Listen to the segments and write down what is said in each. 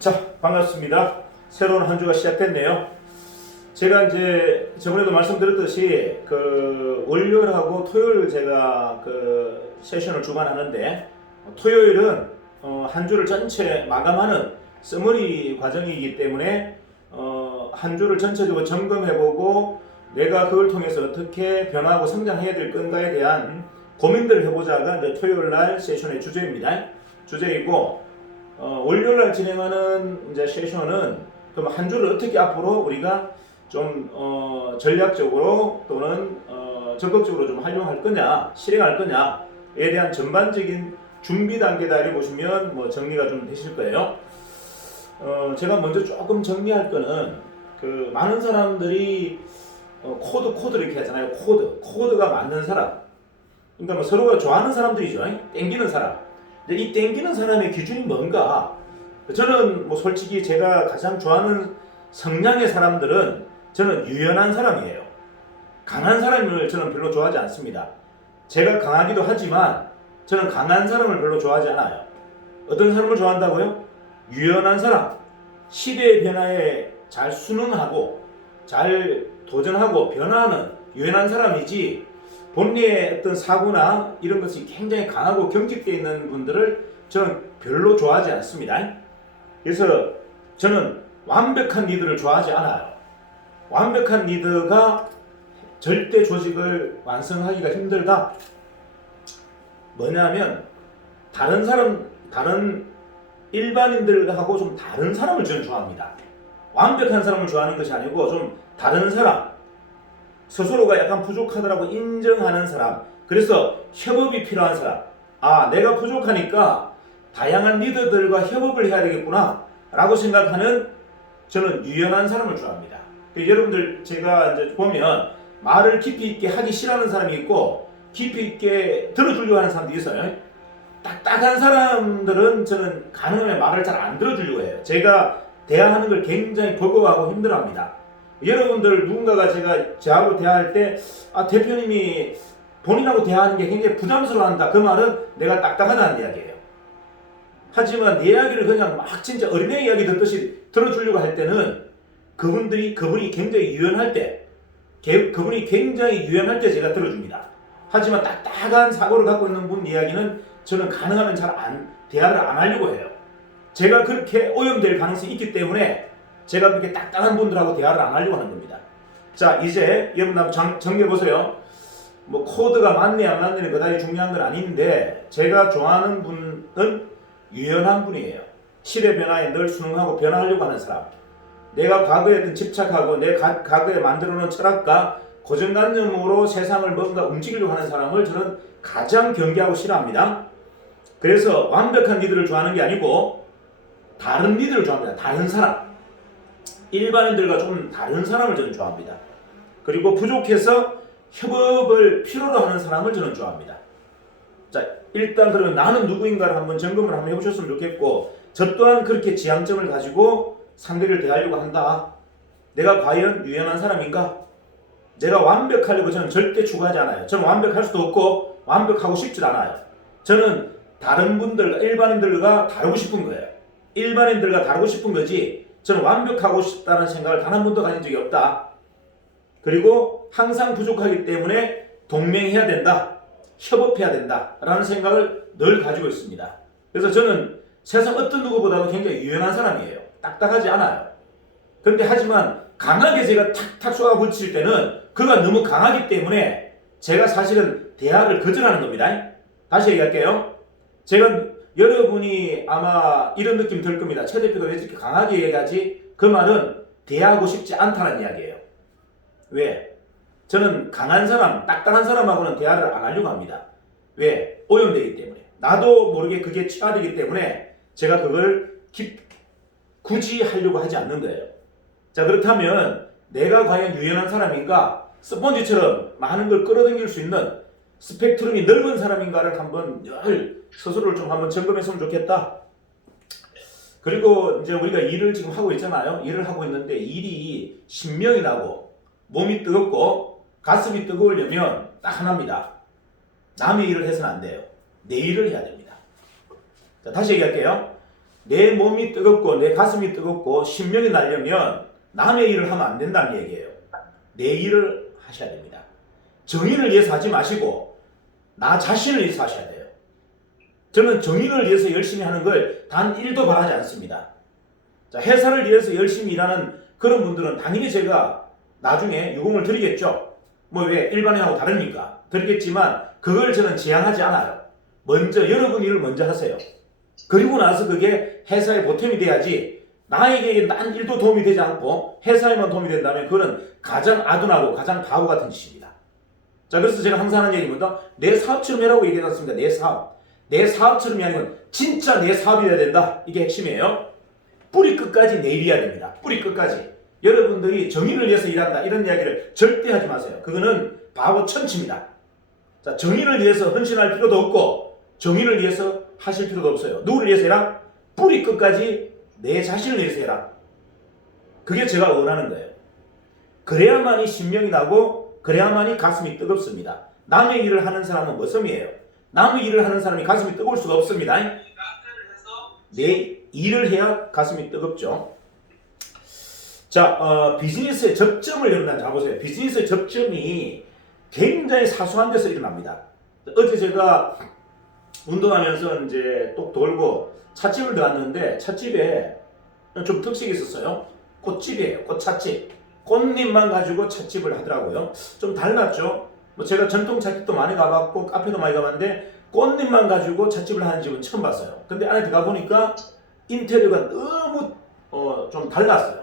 자, 반갑습니다. 새로운 한 주가 시작됐네요. 제가 이제 저번에도 말씀드렸듯이 월요일하고 토요일 제가 세션을 주관하는데, 토요일은 한 주를 전체 마감하는 서머리 과정이기 때문에 한 주를 전체적으로 점검해보고 내가 그걸 통해서 어떻게 변화하고 성장해야 될 건가에 대한 고민들을 해보자가 이제 토요일 날 세션의 주제입니다. 주제이고, 월요일날 진행하는 이제 세션은 그럼 한 주를 어떻게 앞으로 우리가 좀 전략적으로 또는 적극적으로 좀 활용할 거냐, 실행할 거냐에 대한 전반적인 준비 단계다리 보시면 뭐 정리가 좀 되실 거예요. 제가 먼저 조금 정리할 거는 많은 사람들이 코드 이렇게 하잖아요. 코드가 맞는 사람. 그러니까 뭐 서로가 좋아하는 사람들이죠. 땡기는 사람. 근데 이 땡기는 사람의 기준이 뭔가? 저는 뭐 솔직히 제가 가장 좋아하는 성향의 사람들은 저는 유연한 사람이에요. 강한 사람을 저는 별로 좋아하지 않습니다. 제가 강하기도 하지만 저는 강한 사람을 별로 좋아하지 않아요. 어떤 사람을 좋아한다고요? 유연한 사람. 시대의 변화에 잘 순응하고 잘 도전하고 변화하는 유연한 사람이지, 본인의 어떤 사고나 이런 것이 굉장히 강하고 경직되어 있는 분들을 저는 별로 좋아하지 않습니다. 그래서 저는 완벽한 리더를 좋아하지 않아요. 완벽한 리더가 절대 조직을 완성하기가 힘들다. 뭐냐면 다른 일반인들하고 좀 다른 사람을 저는 좋아합니다. 완벽한 사람을 좋아하는 것이 아니고 좀 다른 사람, 스스로가 약간 부족하더라고 인정하는 사람, 그래서 협업이 필요한 사람. 내가 부족하니까 다양한 리더들과 협업을 해야 되겠구나 라고 생각하는 저는 유연한 사람을 좋아합니다. 여러분들 제가 이제 보면 말을 깊이 있게 하기 싫어하는 사람이 있고 깊이 있게 들어주려고 하는 사람도 있어요. 딱딱한 사람들은 저는 가능하면 말을 잘 안 들어주려고 해요. 제가 대화하는 걸 굉장히 버거워하고 힘들어합니다. 여러분들 누군가가 저하고 대화할 때 대표님이 본인하고 대화하는 게 굉장히 부담스러워한다. 그 말은 내가 딱딱하다는 이야기예요. 하지만 내 이야기를 그냥 막 진짜 어린애 이야기 듣듯이 들어주려고 할 때는 그분이 굉장히 유연할 때 제가 들어줍니다. 하지만 딱딱한 사고를 갖고 있는 분 이야기는 저는 가능하면 대화를 안 하려고 해요. 제가 그렇게 오염될 가능성이 있기 때문에 제가 그렇게 딱딱한 분들하고 대화를 안 하려고 하는 겁니다. 자, 이제 여러분 한번 정리해보세요. 뭐 코드가 맞네 안 맞네는 그다지 중요한 건 아닌데, 제가 좋아하는 분은 유연한 분이에요. 시대 변화에 늘 순응하고 변화하려고 하는 사람. 내가 과거에 집착하고 내 과거에 만들어놓은 철학과 고정관념으로 세상을 뭔가 움직이려고 하는 사람을 저는 가장 경계하고 싫어합니다. 그래서 완벽한 리더를 좋아하는 게 아니고 다른 리더를 좋아합니다. 다른 사람. 일반인들과 좀 다른 사람을 저는 좋아합니다. 그리고 부족해서 협업을 필요로 하는 사람을 저는 좋아합니다. 자, 일단 그러면 나는 누구인가를 한번 점검을 한번 해보셨으면 좋겠고, 저 또한 그렇게 지향점을 가지고 상대를 대하려고 한다. 내가 과연 유연한 사람인가? 내가 완벽하려고 저는 절대 추구하지 않아요. 저는 완벽할 수도 없고 완벽하고 싶지 않아요. 저는 다른 분들과 일반인들과 다르고 싶은 거예요. 일반인들과 다르고 싶은 거지 저는 완벽하고 싶다는 생각을 단 한 번도 가진 적이 없다. 그리고 항상 부족하기 때문에 동맹해야 된다. 협업해야 된다. 라는 생각을 늘 가지고 있습니다. 그래서 저는 세상 어떤 누구보다도 굉장히 유연한 사람이에요. 딱딱하지 않아요. 그런데 하지만 강하게 제가 탁탁 쏘아붙일 때는 그가 너무 강하기 때문에 제가 사실은 대화를 거절하는 겁니다. 다시 얘기할게요. 여러분이 아마 이런 느낌 들 겁니다. 최 대표가 왜 이렇게 강하게 얘기하지? 그 말은 대화하고 싶지 않다는 이야기예요. 왜? 저는 강한 사람, 딱딱한 사람하고는 대화를 안 하려고 합니다. 왜? 오염되기 때문에. 나도 모르게 그게 취하되기 때문에 제가 그걸 굳이 하려고 하지 않는 거예요. 자, 그렇다면 내가 과연 유연한 사람인가? 스펀지처럼 많은 걸 끌어당길 수 있는 스펙트럼이 넓은 사람인가를 한번 스스로를 좀 한번 점검했으면 좋겠다. 그리고 이제 우리가 일을 지금 하고 있잖아요. 일을 하고 있는데 일이 신명이 나고 몸이 뜨겁고 가슴이 뜨거우려면 딱 하나입니다. 남의 일을 해서는 안 돼요. 내 일을 해야 됩니다. 자, 다시 얘기할게요. 내 몸이 뜨겁고 내 가슴이 뜨겁고 신명이 나려면 남의 일을 하면 안 된다는 얘기예요. 내 일을 하셔야 됩니다. 정의를 위해서 하지 마시고 나 자신을 위해서 하셔야 돼요. 저는 정의를 위해서 열심히 하는 걸 단 1도 바라지 않습니다. 자, 회사를 위해서 열심히 일하는 그런 분들은 당연히 제가 나중에 유공을 드리겠죠. 뭐 왜 일반인하고 다르니까 드리겠지만 그걸 저는 지향하지 않아요. 먼저 여러분 일을 먼저 하세요. 그리고 나서 그게 회사에 보탬이 돼야지 나에게 난 일도 도움이 되지 않고 회사에만 도움이 된다면 그거는 가장 아둔하고 가장 바보 같은 짓입니다. 자, 그래서 제가 항상 하는 얘기입니다. 내 사업처럼 해라고 얘기하지 않습니다. 내 사업. 내 사업처럼이 아니면 진짜 내 사업이 돼야 된다. 이게 핵심이에요. 뿌리 끝까지 내 일이어야 됩니다. 뿌리 끝까지. 여러분들이 정의를 위해서 일한다 이런 이야기를 절대 하지 마세요. 그거는 바보 천치입니다. 자, 정의를 위해서 헌신할 필요도 없고 정의를 위해서 하실 필요도 없어요. 누구를 위해서 해라? 뿌리 끝까지 내 자신을 위해서 해라. 그게 제가 원하는 거예요. 그래야만이 신명이 나고 그래야만이 가슴이 뜨겁습니다. 남의 일을 하는 사람은 머슴이에요. 남의 일을 하는 사람이 가슴이 뜨거울 수가 없습니다. 내 일을 해야 가슴이 뜨겁죠. 자, 비즈니스의 접점을 여러분 잡아보세요. 비즈니스의 접점이 굉장히 사소한 데서 일어납니다. 어제 제가 운동하면서 이제 똑 돌고 찻집을 들어갔는데 찻집에 좀 특색이 있었어요. 꽃집이에요. 꽃찻집. 꽃잎만 가지고 찻집을 하더라고요. 좀 달랐죠. 뭐 제가 전통 찻집도 많이 가봤고 카페도 많이 가봤는데 꽃잎만 가지고 찻집을 하는 집은 처음 봤어요. 근데 안에 들어가 보니까 인테리어가 너무 좀 달랐어요.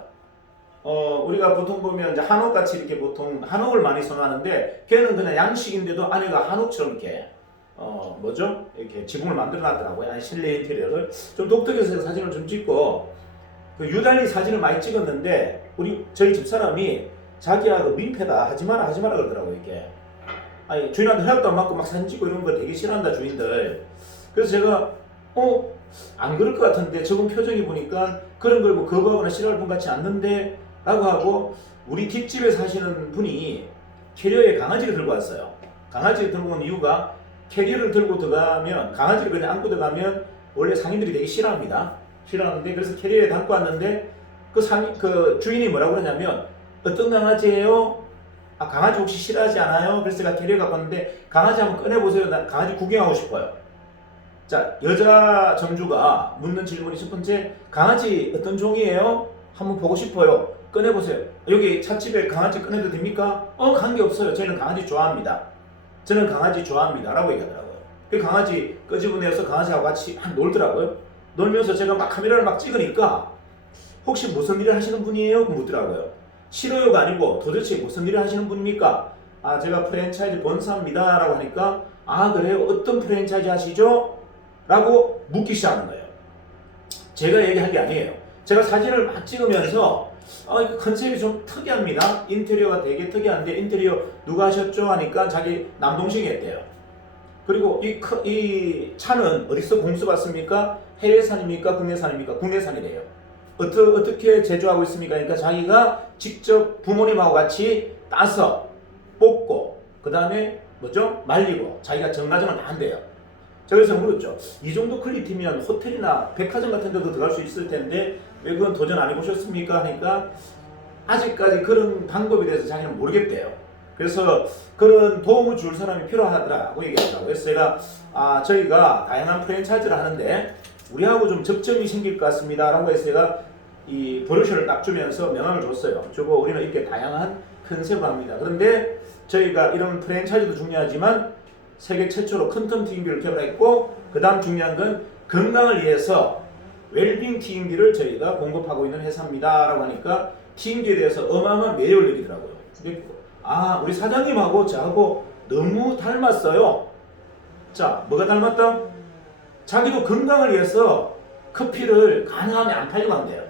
우리가 보통 보면 이제 한옥같이 이렇게 보통 한옥을 많이 선호하는데 걔는 그냥 양식인데도 안에가 한옥처럼 이렇게 뭐죠? 이렇게 지붕을 만들어 놨더라고요. 아니 실내 인테리어를 좀 독특해서 사진을 좀 찍고 그 유달리 사진을 많이 찍었는데 저희 집사람이 자기야 그 민폐다 하지 마라 그러더라고요. 이게 아니 주인한테 허락도 안 받고 막 사진 찍고 이런 거 되게 싫어한다 주인들. 그래서 제가 안 그럴 것 같은데 저분 표정이 보니까 그런 걸 뭐 거부하거나 싫어할 분 같지 않는데 라고 하고 우리 뒷집에 사시는 분이 캐리어에 강아지를 들고 왔어요. 강아지를 들고 온 이유가 캐리어를 들고 들어가면 강아지를 그냥 안고 들어가면 원래 상인들이 되게 싫어합니다. 싫어하는데 그래서 캐리어에 담고 왔는데 그 주인이 뭐라고 그러냐면 어떤 강아지예요? 아 강아지 혹시 싫어하지 않아요? 그래서 제가 캐리어 갖고 왔는데 강아지 한번 꺼내보세요. 나 강아지 구경하고 싶어요. 자, 여자 점주가 묻는 질문이 첫 번째, 강아지 어떤 종이에요? 한번 보고 싶어요. 꺼내보세요. 여기 찻집에 강아지 꺼내도 됩니까? 관계없어요. 저희는 강아지 좋아합니다. 저는 강아지 좋아합니다. 라고 얘기하더라고요. 그 강아지 끄집어내서 강아지하고 같이 놀더라고요. 놀면서 제가 막 카메라를 막 찍으니까 혹시 무슨 일을 하시는 분이에요? 묻더라고요. 싫어요가 아니고 도대체 무슨 일을 하시는 분입니까? 아, 제가 프랜차이즈 본사입니다. 라고 하니까 아, 그래요? 어떤 프랜차이즈 하시죠? 라고 묻기 시작하는 거예요. 제가 얘기한 게 아니에요. 제가 사진을 막 찍으면서 이 컨셉이 좀 특이합니다. 인테리어가 되게 특이한데 인테리어 누가 하셨죠? 하니까 자기 남동생이 했대요. 그리고 이 차는 어디서 공수받습니까? 해외산입니까? 국내산입니까? 국내산이래요. 어떻게 제조하고 있습니까? 그러니까 자기가 직접 부모님하고 같이 따서 뽑고 그 다음에 뭐죠? 말리고 자기가 정가정을 다 한대요. 자, 그래서 물었죠. 이 정도 퀄리티면 호텔이나 백화점 같은 데도 들어갈 수 있을 텐데 왜 그건 도전 안 해보셨습니까? 하니까 아직까지 그런 방법에 대해서 자기는 모르겠대요. 그래서 그런 도움을 줄 사람이 필요하더라고 얘기하더라고요. 그래서 제가 저희가 다양한 프랜차이즈를 하는데 우리하고 좀 접점이 생길 것 같습니다. 라고 해서 제가 이 브로셔를 딱 주면서 명함을 줬어요. 주고 우리는 이렇게 다양한 컨셉을 합니다. 그런데 저희가 이런 프랜차이즈도 중요하지만 세계 최초로 큰 튀김기를 개발했고 그 다음 중요한 건 건강을 위해서 웰빙 튀김기를 저희가 공급하고 있는 회사입니다 라고 하니까 튀김기에 대해서 어마어마한 매력을 느끼더라고요. 우리 사장님하고 저하고 너무 닮았어요. 자, 뭐가 닮았다? 자기도 건강을 위해서 커피를 가능하면 안 팔려고 한대요.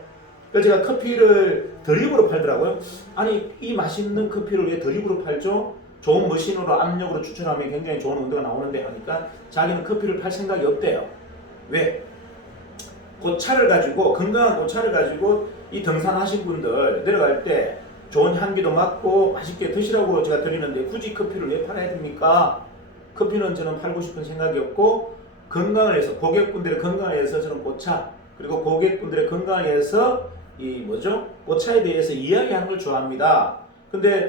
그래서 제가 커피를 드립으로 팔더라고요. 아니 이 맛있는 커피를 왜 드립으로 팔죠? 좋은 머신으로 압력으로 추출하면 굉장히 좋은 온도가 나오는데 하니까 자기는 커피를 팔 생각이 없대요. 왜? 꽃차를 가지고 건강한 꽃차를 가지고 이 등산하신 분들 내려갈 때 좋은 향기도 맡고 맛있게 드시라고 제가 드리는데 굳이 커피를 왜 팔아야 됩니까? 커피는 저는 팔고 싶은 생각이 없고 건강을 위해서 고객분들의 건강을 위해서 저는 꽃차 그리고 고객분들의 건강에 대해서 이 뭐죠? 오차에 대해서 이야기하는 걸 좋아합니다. 근데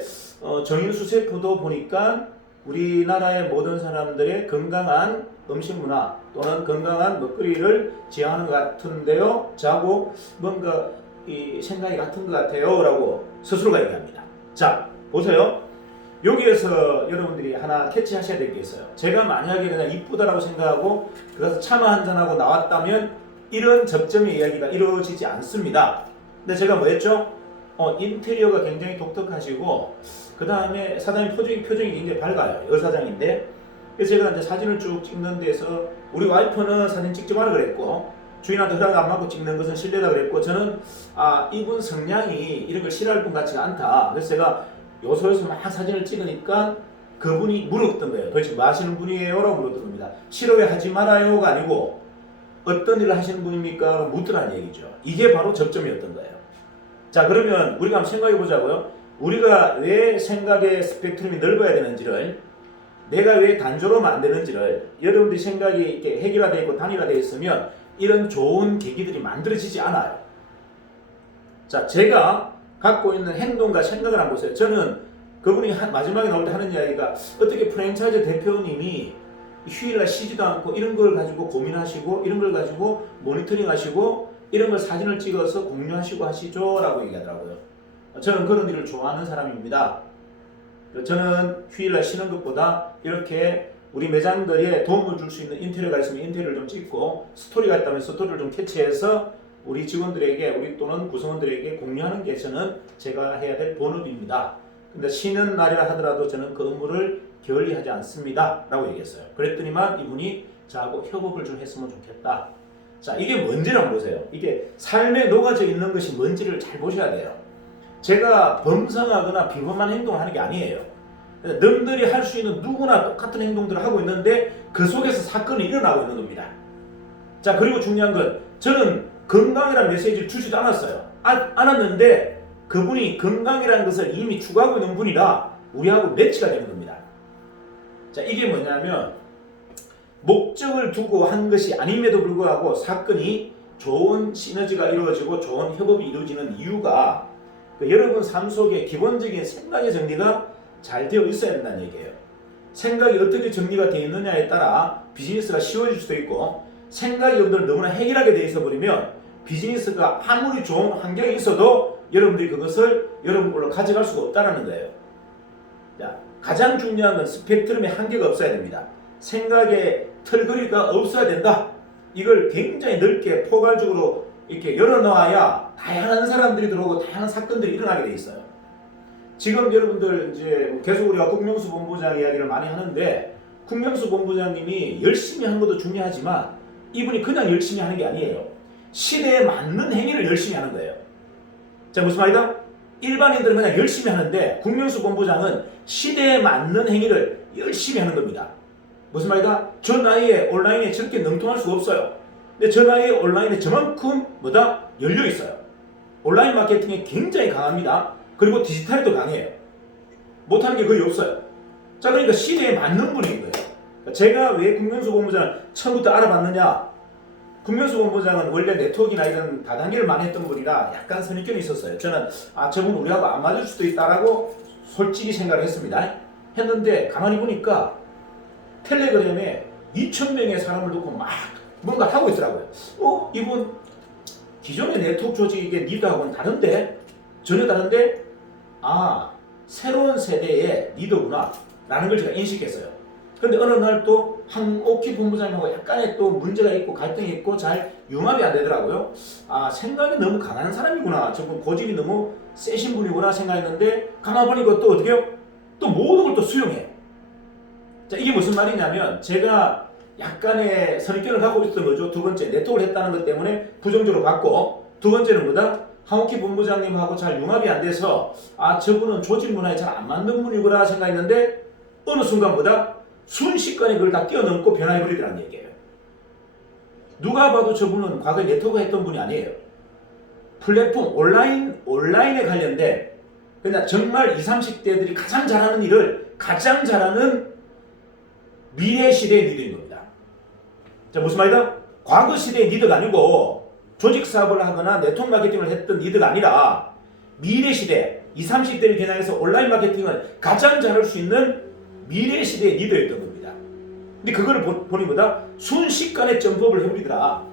정인수 셰프도 보니까 우리나라의 모든 사람들의 건강한 음식 문화 또는 건강한 먹거리를 지향하는 것 같은데요. 자고 뭔가 이 생각이 같은 것 같아요 라고 스스로가 얘기합니다. 자 보세요. 여기에서 여러분들이 하나 캐치하셔야 될 게 있어요. 제가 만약에 그냥 이쁘다라고 생각하고 그래서 차마 한잔하고 나왔다면 이런 접점의 이야기가 이루어지지 않습니다. 근데 제가 뭐 했죠? 인테리어가 굉장히 독특하시고 그 다음에 사장님 표정이 굉장히 밝아요. 여사장인데 그래서 제가 이제 사진을 쭉 찍는 데서 우리 와이프는 사진 찍지 말라 그랬고 주인한테 허락 안 받고 찍는 것은 실례다 그랬고 저는 이분 성향이 이런 걸 싫어할 분 같지가 않다. 그래서 제가 요소에서 막 사진을 찍으니까 그분이 물었던 거예요. 도대체 뭐 하시는 분이에요? 라고 물었던 겁니다. 싫어하지 말아요가 아니고 어떤 일을 하시는 분입니까? 묻더라는 얘기죠. 이게 바로 접점이었던 거예요. 자 그러면 우리가 한번 생각해 보자고요. 우리가 왜 생각의 스펙트럼이 넓어야 되는지를 내가 왜 단조로우면 안 되는지를 여러분들이 생각이 이렇게 해결화되어 있고 단일화되어 있으면 이런 좋은 계기들이 만들어지지 않아요. 자 제가 갖고 있는 행동과 생각을 한번 보세요. 저는 그분이 마지막에 나올 때 하는 이야기가 어떻게 프랜차이즈 대표님이 휴일날 쉬지도 않고 이런 걸 가지고 고민하시고 이런 걸 가지고 모니터링 하시고 이런 걸 사진을 찍어서 공유하시고 하시죠 라고 얘기하더라고요. 저는 그런 일을 좋아하는 사람입니다. 저는 휴일날 쉬는 것보다 이렇게 우리 매장들에 도움을 줄 수 있는 인테리어가 있으면 인테리어를 좀 찍고 스토리가 있다면 스토리를 좀 캐치해서 우리 직원들에게 우리 또는 구성원들에게 공유하는 게 저는 제가 해야 될 본업입니다. 근데 쉬는 날이라 하더라도 저는 그 업무를 게을리하지 않습니다 라고 얘기했어요. 그랬더니만 이분이 저하고 협업을 좀 했으면 좋겠다. 자 이게 뭔지를 보세요. 이게 삶에 녹아져 있는 것이 뭔지를 잘 보셔야 돼요. 제가 범상하거나 비범한 행동을 하는 게 아니에요. 남들이 할 수 있는 누구나 똑같은 행동들을 하고 있는데 그 속에서 사건이 일어나고 있는 겁니다. 자 그리고 중요한 건 저는 건강이라는 메시지를 주지도 않았어요. 않았는데 그분이 건강이라는 것을 이미 추구하고 있는 분이라 우리하고 매치가 되는 겁니다. 자 이게 뭐냐면 목적을 두고 한 것이 아님에도 불구하고 사건이 좋은 시너지가 이루어지고 좋은 협업이 이루어지는 이유가 여러분 삶 속에 기본적인 생각의 정리가 잘 되어 있어야 된다는 얘기예요. 생각이 어떻게 정리가 되어 있느냐에 따라 비즈니스가 쉬워질 수도 있고 생각이 여러분들 너무나 해결하게 되어 있어 버리면 비즈니스가 아무리 좋은 환경이 있어도 여러분들이 그것을 여러분 걸로 가져갈 수가 없다는 거예요. 자, 가장 중요한 건 스펙트럼에 한계가 없어야 됩니다. 생각에 털거리가 없어야 된다. 이걸 굉장히 넓게 포괄적으로 이렇게 열어놓아야 다양한 사람들이 들어오고 다양한 사건들이 일어나게 돼 있어요. 지금 여러분들 이제 계속 우리가 국명수 본부장 이야기를 많이 하는데 국명수 본부장님이 열심히 하는 것도 중요하지만 이분이 그냥 열심히 하는 게 아니에요. 시대에 맞는 행위를 열심히 하는 거예요. 자 무슨 말이다? 일반인들은 그냥 열심히 하는데 국명수 본부장은 시대에 맞는 행위를 열심히 하는 겁니다. 무슨 말이다? 저 나이에 온라인에 저렇게 능통할 수가 없어요. 근데 저 나이에 온라인에 저만큼 뭐다? 열려 있어요. 온라인 마케팅이 굉장히 강합니다. 그리고 디지털에도 강해요. 못하는 게 거의 없어요. 자 그러니까 시대에 맞는 분인 거예요. 제가 왜 국명수 본부장을 처음부터 알아봤느냐? 국명수 본부장은 원래 네트워크나 이런 다단계를 많이 했던 분이라 약간 선입견이 있었어요. 저는 저분 우리하고 안 맞을 수도 있다라고 솔직히 생각을 했습니다. 했는데 가만히 보니까 텔레그램에 2,000명의 사람을 놓고 막 뭔가 하고 있더라고요. 이분 기존의 네트워크 조직의 리더하고는 다른데? 전혀 다른데? 새로운 세대의 리더구나 라는 걸 제가 인식했어요. 그런데 어느 날 또 황옥희 본부장님하고 약간의 또 문제가 있고 갈등이 있고 잘 융합이 안 되더라고요. 생각이 너무 강한 사람이구나. 저분 고집이 너무 세신 분이구나 생각했는데 가만 보니까 또 어떻게 해요? 또 모든 걸 또 수용해. 자 이게 무슨 말이냐면 제가 약간의 선입견을 갖고 있었던 거죠. 두 번째 네트워크를 했다는 것 때문에 부정적으로 봤고 두 번째는 뭐다? 황옥희 본부장님하고 잘 융합이 안 돼서 저분은 조직 문화에 잘 안 맞는 분이구나 생각했는데 어느 순간보다 순식간에 그걸 다 뛰어넘고 변화해버리더라는 얘기예요. 누가 봐도 저분은 과거에 네트워크 했던 분이 아니에요. 플랫폼 온라인에 관련된 그냥 정말 20, 30대들이 가장 잘하는 일을 가장 잘하는 미래 시대의 리더인 겁니다. 자 무슨 말이다? 과거 시대의 리더가 아니고 조직 사업을 하거나 네트워크 마케팅을 했던 리더가 아니라 미래 시대 20, 30대를 겨냥해서 온라인 마케팅을 가장 잘할 수 있는 미래 시대의 리더였던 겁니다. 근데 그거를 보니 보다 순식간에 점프업을 해버리더라.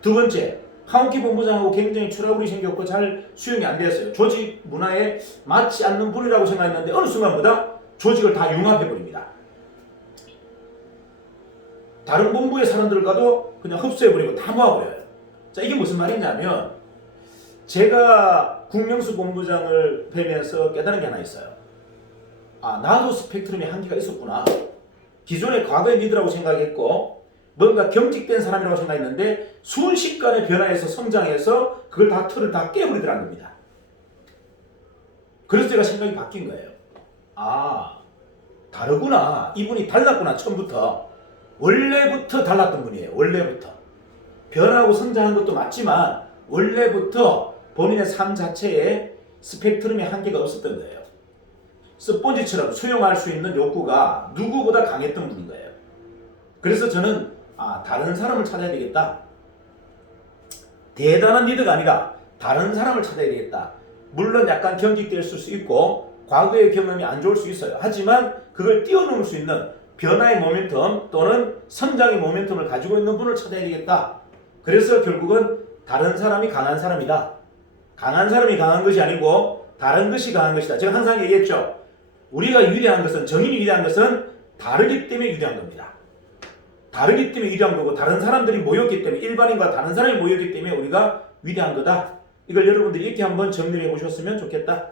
두 번째, 하운키 본부장하고 굉장히 트러블이 생겼고 잘 수용이 안 되었어요. 조직 문화에 맞지 않는 분이라고 생각했는데 어느 순간보다 조직을 다 융합해버립니다. 다른 본부의 사람들과도 그냥 흡수해버리고 다 모아버려요. 자, 이게 무슨 말이냐면 제가 국명수 본부장을 뵈면서 깨달은 게 하나 있어요. 아, 나도 스펙트럼의 한계가 있었구나. 기존의 과거의 리더라고 생각했고 뭔가 경직된 사람이라고 생각했는데 순식간에 변화해서 성장해서 그걸 다 틀을 다 깨버리더라는 겁니다. 그래서 제가 생각이 바뀐 거예요. 아, 다르구나. 이분이 달랐구나. 처음부터. 원래부터 달랐던 분이에요. 원래부터. 변하고 성장한 것도 맞지만 원래부터 본인의 삶 자체에 스펙트럼의 한계가 없었던 거예요. 스폰지처럼 수용할 수 있는 욕구가 누구보다 강했던 분인 거예요. 그래서 저는 다른 사람을 찾아야 되겠다. 대단한 리더가 아니라 다른 사람을 찾아야 되겠다. 물론 약간 경직될 수 있고 과거의 경험이 안 좋을 수 있어요. 하지만 그걸 뛰어넘을 수 있는 변화의 모멘텀 또는 성장의 모멘텀을 가지고 있는 분을 찾아야 되겠다. 그래서 결국은 다른 사람이 강한 사람이다. 강한 사람이 강한 것이 아니고 다른 것이 강한 것이다. 제가 항상 얘기했죠. 우리가 위대한 것은, 정인이 위대한 것은 다르기 때문에 위대한 겁니다. 다르기 때문에 위대한 거고 다른 사람들이 모였기 때문에, 일반인과 다른 사람이 모였기 때문에 우리가 위대한 거다. 이걸 여러분들이 이렇게 한번 정리해 보셨으면 좋겠다.